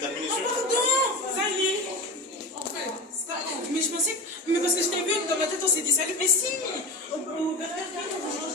Pardon, ça y est. Mais je pensais que... Mais parce que je t'ai vu, dans ma tête, on s'est dit salut. Mais si, au burger, on va manger.